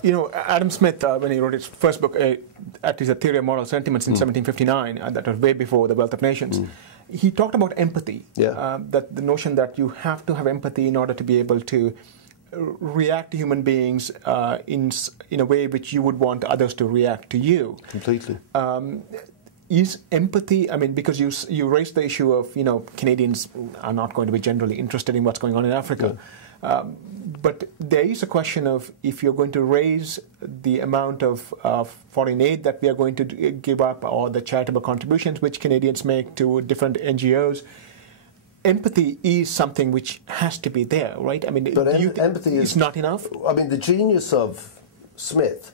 You know, Adam Smith, when he wrote his first book, at least A Theory of Moral Sentiments in 1759, that was way before The Wealth of Nations, he talked about empathy, that the notion that you have to have empathy in order to be able to react to human beings in a way which you would want others to react to you. Completely. Is empathy, I mean, because you raised the issue of, you know, Canadians are not going to be generally interested in what's going on in Africa. Yeah. But there is a question of if you're going to raise the amount of foreign aid that we are going to give up, or the charitable contributions which Canadians make to different NGOs, empathy is something which has to be there, right? I mean, but empathy is not enough? I mean, the genius of Smith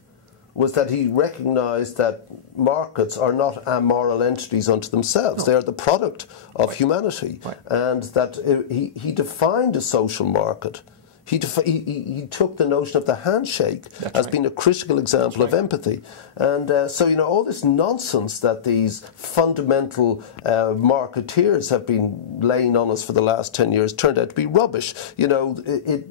was that he recognized that markets are not amoral entities unto themselves. No. They are the product of humanity. Right. And that he defined a social market. He took the notion of the handshake as being a critical example of empathy. And so, you know, all this nonsense that these fundamental marketeers have been laying on us for the last 10 years turned out to be rubbish. You know, the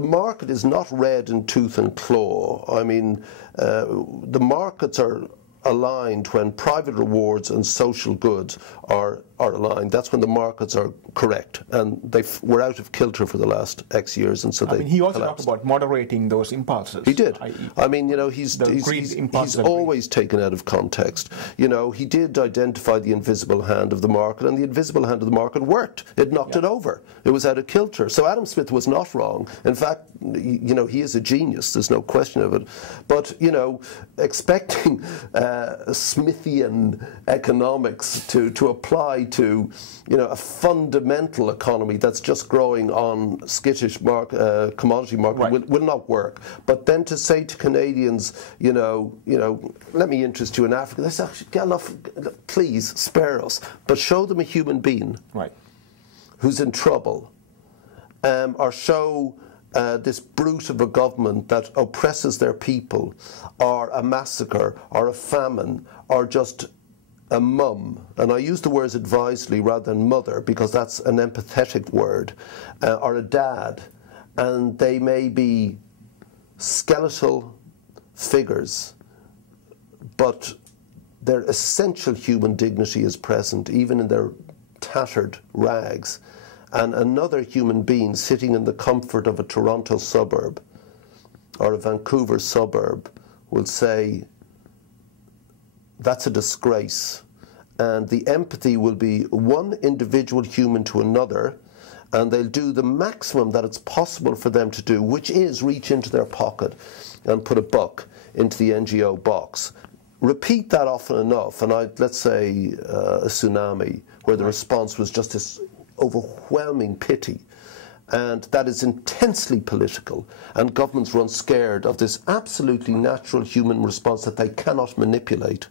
market is not red in tooth and claw. I mean, the markets are aligned when private rewards and social goods are aligned. That's when the markets are correct, and they were out of kilter for the last X years, and so I mean, he also collapsed. talked about moderating those impulses. He did. I mean, you know, he's always taken out of context. You know, he did identify the invisible hand of the market, and the invisible hand of the market worked. It knocked it over. It was out of kilter. So Adam Smith was not wrong. In fact, you know, he is a genius. There's no question of it. But, you know, expecting Smithian economics to apply to, you know, a fundamental economy that's just growing on skittish commodity market will not work. But then to say to Canadians, you know, let me interest you in Africa, they say, Geldof, please spare us, but show them a human being who's in trouble, or show this brute of a government that oppresses their people, or a massacre, or a famine, or just a mum, and I use the words advisedly rather than mother because that's an empathetic word, or a dad, and they may be skeletal figures, but their essential human dignity is present, even in their tattered rags. And another human being sitting in the comfort of a Toronto suburb or a Vancouver suburb will say, that's a disgrace. And the empathy will be one individual human to another, and they'll do the maximum that it's possible for them to do, which is reach into their pocket and put a buck into the NGO box. Repeat that often enough, and let's say a tsunami, where the response was just this overwhelming pity. And that is intensely political, and governments run scared of this absolutely natural human response that they cannot manipulate.